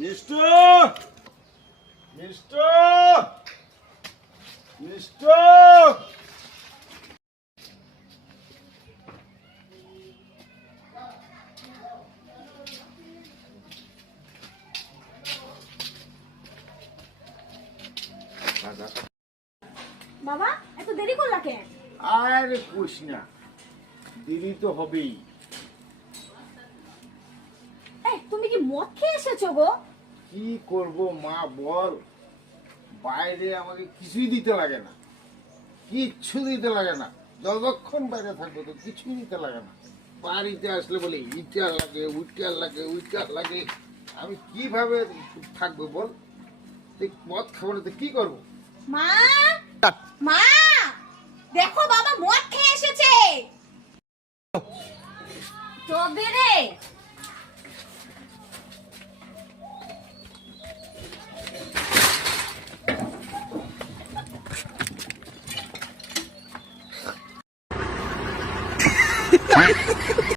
মিষ্ট মিষ্ট মিষ্ট বাবা এত দেরি করলা কেন? আরে কুছ না, দেরি তো হবেই। এই তুমি কি মদ খেয়ে এসেছো গো? কি করব মা বল, বাইরে আমাকে কিছুই দিতে লাগে না, কিচ্ছু দিতে লাগে না। যতক্ষণ বাইরে থাকবো তো কিছুই দিতে লাগে না। বাড়িতে আসলে বলে ইটার লাগে উইটার লাগে উইটার লাগে। আমি কিভাবে থাকবো বল? তুই মদ খাবো না তো কি করবো? মা মা দেখো বাবা মদ খেয়ে এসেছে। তবে রে